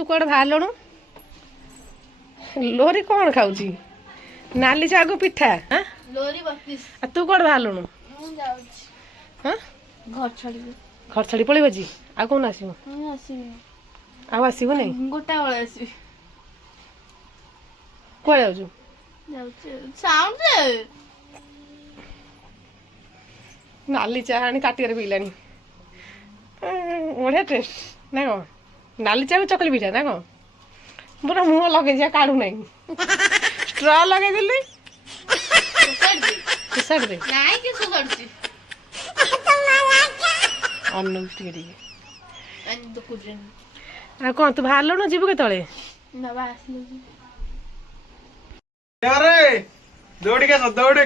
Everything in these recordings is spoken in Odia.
तू कौन बाहर लोरी कौन खाऊची नाली सागु पिठा हाँ लोरी 32 तू कौन बाहर हाँ घर छाड़ी पड़े जी आ कौन आसो आसबू नहीं गोटा बेले आसबी कौन जाऊ साउंड नाली चा आनी ताटिया पीलानी बढ़िया टेस्ट ना कौन नाली चा चकली पिठा ना कौन पूरा मुँह लगे जा काढ़ू नहीं स्ट्रॉ लगे दिल्ली सुसाड़ दे नहीं कि सुसाड़ची अन्न टिके टिके अनि तो कुछ आ कौन तू बाहर ना जीव केतले बाबा आसलो अरे दौड़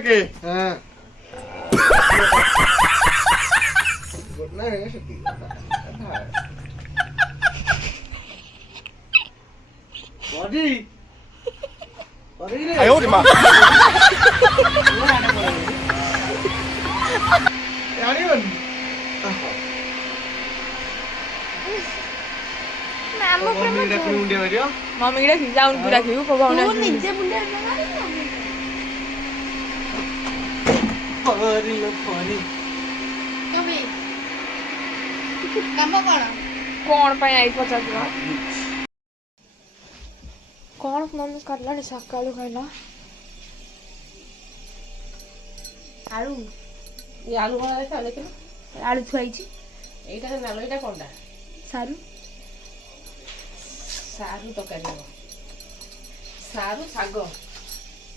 के हां नहीं सती बॉडी बॉडी रे आयो रे मां यानी बन मम्मी रे मुंडे मारियो मम्मी रे जाउन पूरा खिउ को भावना तू निजे मुंडे मारी पारी कभी काम कौन पे आई पचास कौन मम्मी करला सकाळू खाइला आलू ये आलू भरा देखा देख आलू थुआइची एटा नालो एटा कोनटा सारू सारू तकारी हो सारू साग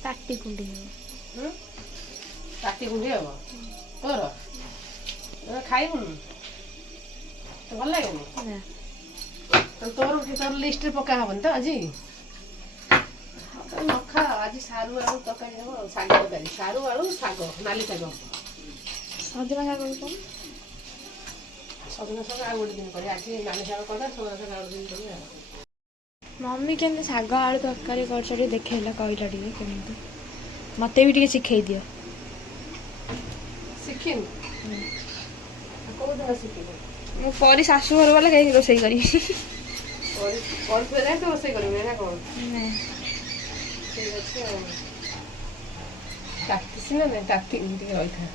ताटी कुंडी ताती गुंडी हो तोर खाइबु तो भल लगे ना तो तोर लिस्ट रे पका हबन तो अजी न खा आज सारू आलू तकारी हो साग तकारी सारू आलू साग नाली साग सजना का कोन सजना साग आ गोटे दिन करे आज नाली साग कर सजना साग आ दिन करे मम्मी केमती शाग आलू तरकारी कर देखला कहला टे केमती मत भी टे शिखई दियो शिखिन को दिन शिखिन मु परी शाशु घर वाला कहीं रोसई करी और फिर तो रोसई करबे ना कोन नहीं ठीक अछि ताती सिना ने ताती टिके रही था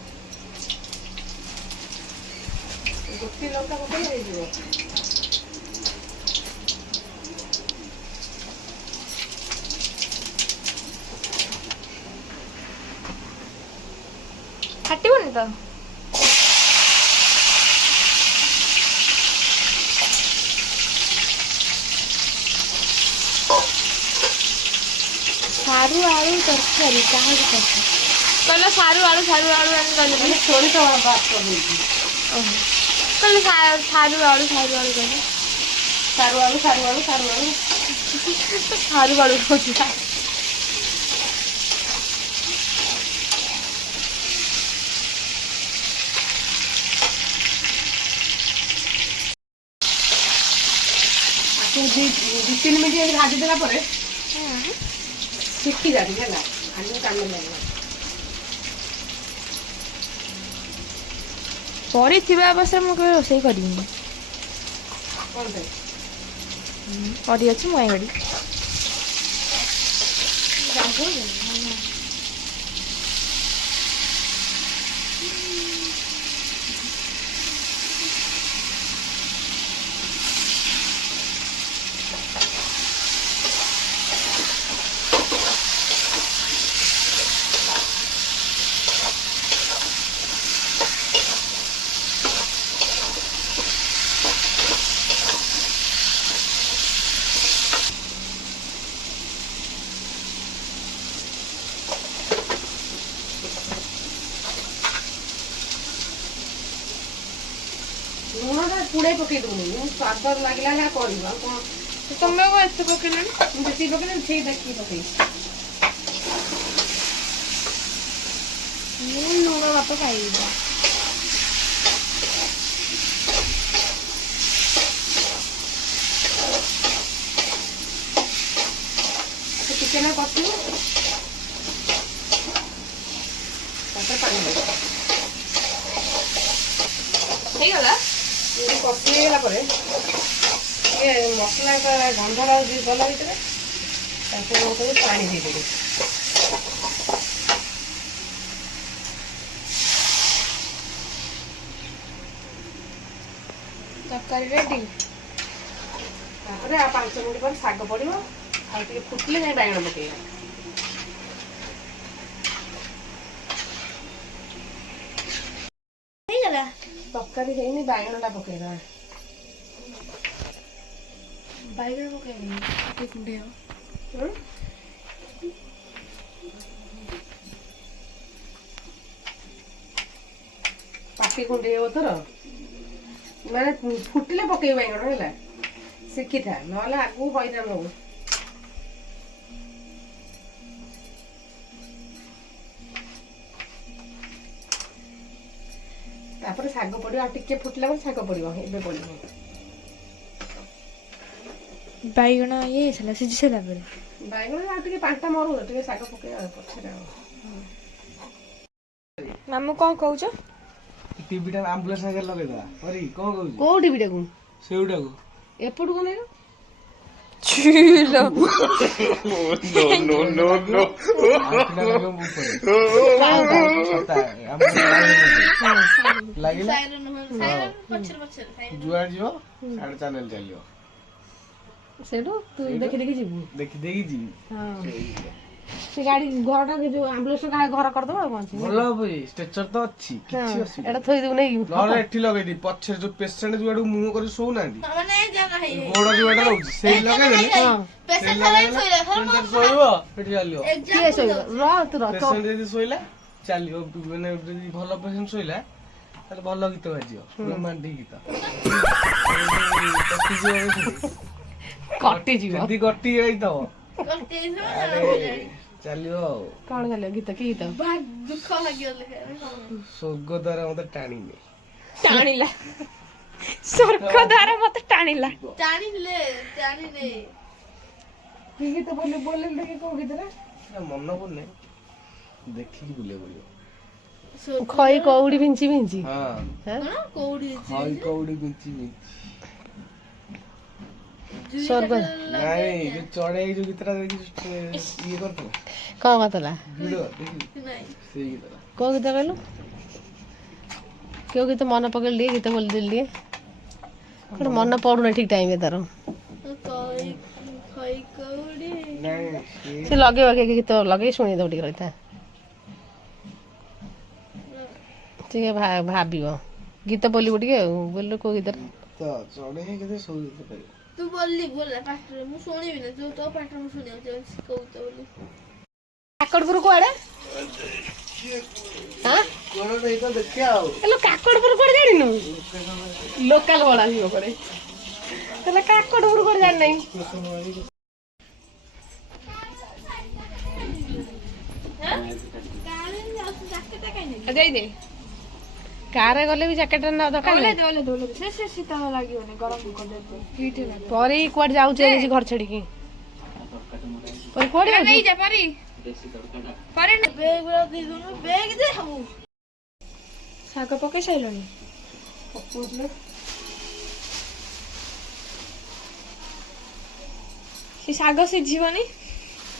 गोटी लौका पकई दे दियो फाटिबनी तो सारू आलू तरकारी कहाँ की तरकारी कहला सारू आलू एन कहले छोड़ी तो बात कर देती कहले सारू आलू कहले सारू आलू सारू आलू कहला तू 2-3 मिनट भाजी देला परे शिखी जाती है ना आलू काटने लगे परी थिबा अवसर मु केबे रोसई करिनी कौन पे परी अछि मुई गडी पुणे पकई दूनी स्वाद लगला ना करबा कोन तमे को एते पकेलन बेसी पकई ठीक देखी पकई मु लूण बाप खाइबा चिकन कथि तापर पानी दे हेगला ये कथि हेला परे ଟିକେ ମସଲା ଗନ୍ଧଟା ଗଲା ଭିତରେ ତାକୁ ପାଣି ଦେଇଦେବି। ତରକାରୀ ରେଡି। ତାପରେ ଆଉ 5 ମିନିଟ୍ ପରେ ଶାଗ ପଡ଼ିବ। ଆଉ ଟିକେ ଫୁଟିଲେ ଯାଇ ବାଇଗଣ ପକେଇବା। ହେଇଗଲା। ତରକାରୀ ହେଇନି, ବାଇଗଣଟା ପକେଇବା। ବାଇଗଣ ପକେଇନି ଟିକେ କୁଣ୍ଡେଇ ହବ। ପାଟି କୁଣ୍ଡେଇ ହବ ତୋର, ମାନେ ଫୁଟିଲେ ପକେଇବ ବାଇଗଣ ହେଲା। ଶିଖିଥା, ନହେଲେ ଆଗକୁ ହଇରାଣ ହବ। ତାପରେ ଶାଗ ପଡ଼ିବ। ଆଉ ଟିକେ ଫୁଟିଲା ପରେ ଶାଗ ପଡ଼ିବ। ଏବେ ପଡ଼ିବ ବାଇଗଣ ଇଏ ହେଇଥିଲା ସିଝି ସାରିଲା ପରେ ବାଇଗଣ। ଆଉ ଟିକେ ପାଣିଟା ମରୁ, ଟିକେ ଶାଗ ପକେଇବା ପଛରେ। ଆଉ ମାମୁଁ କ'ଣ କହୁଛ? ଟିଭିଟା ଆମ୍ବୁଲାନ୍ସ ସାଙ୍ଗରେ ଲଗେଇଦବା। ପରି କ'ଣ କହୁଛୁ? କୋଉ ଟିଭିଟାକୁ? ସେଇଟାକୁ ଏପଟକୁ ନେଇ ଲାଗିଲା ଯୁଆଡେ ଯିବ ସାଡେ ଚ୍ୟାନେଲ ଚାଲିବ। ସେଇଠୁ ତୁ ଦେଖି ଦେଖି ଯିବୁ। ଦେଖି ଦେଖି ଯିବି। ସେ ଗାଡି ଘରଟା ଯୋଉ ଆମ୍ବୁଲାନ୍ସ ଘର କରିଦବ। ଆଉ କଣ ଭଲ ହବ। ଷ୍ଟ୍ରେଚର ତ ଅଛି, କିଛି ଅସୁବିଧା ଏଟା ଥୋଇଦେବୁ ନେଇକି। ନହେଲେ ଏଠି ଲଗେଇଦି ପଛରେ ଯୋଉ ପେସେଣ୍ଟ ଯୁଆଡୁ ମୁହଁ କରି ଶୋଉନାହାନ୍ତି, ଗୋଡ ଯୁଆଡେ ରହୁଛି ସେଇ ଲଗେଇଦେଲେ ଶୋଇବ, ସେଠି ଚାଲିବ। ପେସେଣ୍ଟ ଯଦି ଶୋଇଲା ଚାଲିବ। ମାନେ ଯଦି ଭଲ ପେସେଣ୍ଟ ଶୋଇଲା ତାହେଲେ ଭଲ ଗୀତ ବାଜିବ, ରୋମାଣ୍ଟିକ ଗୀତ। କଟିଯିବ ଯଦି କଟି ଯାଇଥିବ ଚାଲିବ। ଆଉ କଣ ଚାଲିବ ଗୀତ? କି ଗୀତ? ଦୁଃଖ ଲାଗିବ। ସ୍ୱର୍ଗ ଦ୍ୱାରା ମତେ ଟାଣିଲେ ଟାଣିଲା, ସ୍ୱର୍ଗ ଦ୍ୱାର ମତେ ଟାଣିଲା। କି ଗୀତ ବୋଲି ବୋଲେ ଦେଖି? କୋଉ ଗୀତଟା ମନ ପଡୁନି, ଦେଖିକି ବୁଲିବାକୁ ପଡିବ। ଖଇ କଉଡି ବିଞ୍ଚି ବିଞ୍ଚି। ହଁ, ଖଇ କଉଡି ବିଞ୍ଚି ବିଞ୍ଚି। ସ୍ୱର୍ଗ ନାଇଁ, ଯୋଉ ଚଢେଇ ଯୋଉ ଗୀତଟା ଇଏ କରିଥିଲା, କଣ କରିଥିଲା? ଭିଡିଓ ଦେଖିଲି ସେଇ ଗୀତଟା। କୋଉ ଗୀତ କହିଲୁ? କେଉଁ ଗୀତ ମନେ ପକେଇଲି ଟିକେ ଗୀତ ବୋଲିଦେଲି ଟିକେ। ଗୋଟେ ମନେ ପଡୁନି ଠିକ ଟାଇମରେ ତାର। ସେ ଲଗେଇବ ଗୀତ ଲଗେଇ ଶୁଣେଇଦବ ଟିକେ ରହିଥା। ଟିକେ ଭାବିବ ଗୀତ ବୋଲିବୁ ଟିକେ। ଆଉ ବୋଲିଲୁ କୋଉ ଗୀତଟା? ଚଢେଇ କେତେ ସବୁ ଗୀତ କରିବ। ତୁ ବୋଲିଲି ବୋଲା ପାଟିରେ, ମୁଁ ଶୁଣିବି ନା। ତୁ ତୋ ପାଟିରେ ମୁଁ ଶୁଣିବାକୁ ଚାହୁଁଛି କହୁଛ ବୋଲି। କାକଡ଼ପୁର କୁଆଡେ? ଦେଖିବା ଆଉ କାକଡ଼ପୁର କୁଆଡେ ଜାଣିନୁ? ଲୋକାଲ ବଡା ଯିବ କୁଆଡେ? ତାହେଲେ କାକଡ଼ପୁର କୁଆଡେ ଜାଣିନାହିଁ? ଦେଇଦେ। କାରରେ ଗଲେ ବି ଜ୍ୟାକେଟ ଦରକାର ନାହିଁ। ଶୀତ ଲାଗିବନି, ଗରମ କରିଦେବ। ପରେ କୁଆଡେ ଯାଉଛି ଘର ଛାଡିକି? କୁଆଡେ ଶାଗ ପକେଇ ସାରିଲଣି? ସେ ଶାଗ ସିଝିବନି?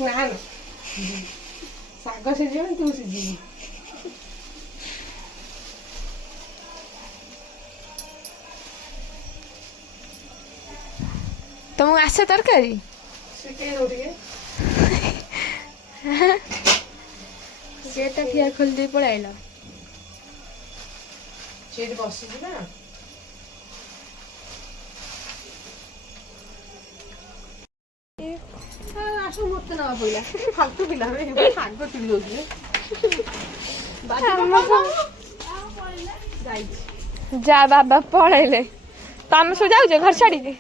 ନା ଶାଗ ସିଝିବନି, ତୁ ସିଝିବୁ। ତମକୁ ଆସେ ତରକାରୀ? ଗେଟଟା ଠିଆ ଖୋଲିଦେଇ ପଳେଇ ଆଇଲ। ସେଇଠି ବସିଛି ନା। ମତେ ନବା ପଇଲା ଫାଲତୁ ପିଲା ଶାଗ ଚିଡ଼ି ଦଉଛି। ଯା ବାବା ପଳେଇଲେ, ତମେ ସବୁ ଯାଉଛ ଘର ଛାଡିକି?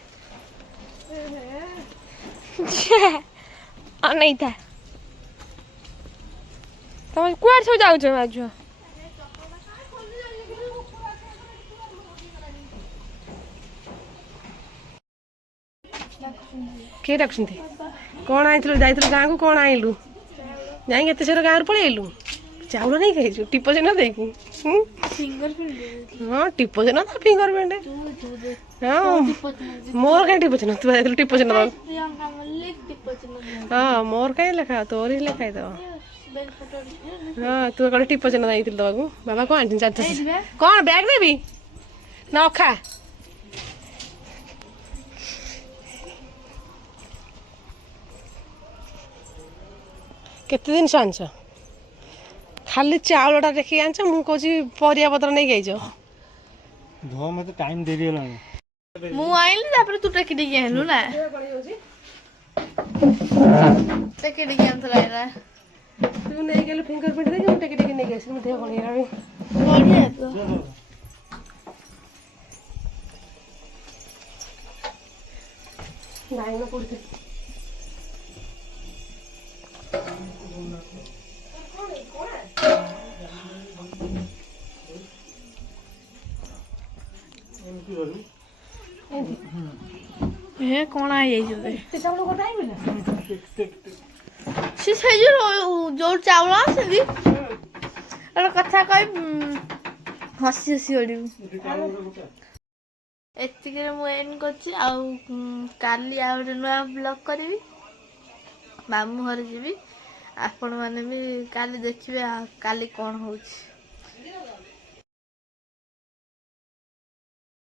ଅନେଇଥା, ତମେ କୁଆଡେ ସବୁ ଯାଉଛ ଝିଅ? କିଏ ଡାକୁଛନ୍ତି? କ'ଣ ଆଣିଥିଲୁ? ଯାଇଥିଲୁ ଗାଁକୁ, କ'ଣ ଆଣିଲୁ? ଯାଇକି ଏତେ ସାରା ଗାଁରୁ ପଳେଇ ଆଇଲୁ? ଚାଉଳ ନେଇ ଖାଇଛୁ ଟିପ ଚିହ୍ନ ଦେଇକି ହଁ ଟିପ ଚିହ୍ନ ତ ଫିଙ୍ଗର ପ୍ରିଣ୍ଟ ହଁ ମୋର କାହିଁ ଟିପ ଚିହ୍ନ ତୁ ଯାଇଥିଲୁ ଟିପ ଚିହ୍ନ ଦବାକୁ ହଁ ମୋର କାହିଁ ଲେଖା ତୋର ହିଁ ଲେଖା ହେଇଥିବ ହଁ ତୁ କ'ଣ ଟିପ ଚିହ୍ନ ଦେଇଥିଲୁ ଦବାକୁ ବାବା କ'ଣ ଆଣିଛନ୍ତି ଚାରିଥର କ'ଣ ବ୍ୟାଗ୍ ଦେବି ନା ଅଖା କେତେ ଜିନିଷ ଆଣିଛ ଖାଲି ଚାଉଳଟା ଦେଖିକି ଆଣିଛ ମୁଁ କହୁଛି ପରିବା ପତ୍ର ନେଇକି ଆଇଛ ମତେ ଟାଇମ୍ ଡେରି ହେଲାଣି ମୁଁ ଆଇଲି ତାପରେ ତୁ ଟେକି ଟେକି ଆଣିଲୁ ନା ଟେକି ଟେକି ଆଣିଥିଲା ଏଇଟା ତୁ ନେଇକି ଗଲୁ ଫିଙ୍ଗର ପ୍ରିଣ୍ଟ ଦେଇକି ମୁଁ ଟେକି ଟେକି ନେଇକି ଆସିଲି ମୋ ଦେହ କ'ଣ ହେଇଗଲାଣି ବଢିଆ ତ ନାଇଁ ନା ପଡ଼ିଥିଲି ହେ କ'ଣ ହେଇଯାଇଛି ଚାଉଳ ଗୋଟେ ଆଇବିଲା ସେ ସେଇ ଯୋଉ ଚାଉଳ ଆସେନି ଗୋଟେ କଥା କହିବି ହସି ହସି ଓଡ଼ିବୁ ଏତିକିରେ ମୁଁ ଏଣ୍ଡ କରୁଛି ଆଉ କାଲି ଆଉ ଗୋଟେ ନୂଆ ବ୍ଲଗ୍ କରିବି ମାମୁଁ ଘରେ ଯିବି ଆପଣମାନେ ବି କାଲି ଦେଖିବେ କାଲି କ'ଣ ହେଉଛି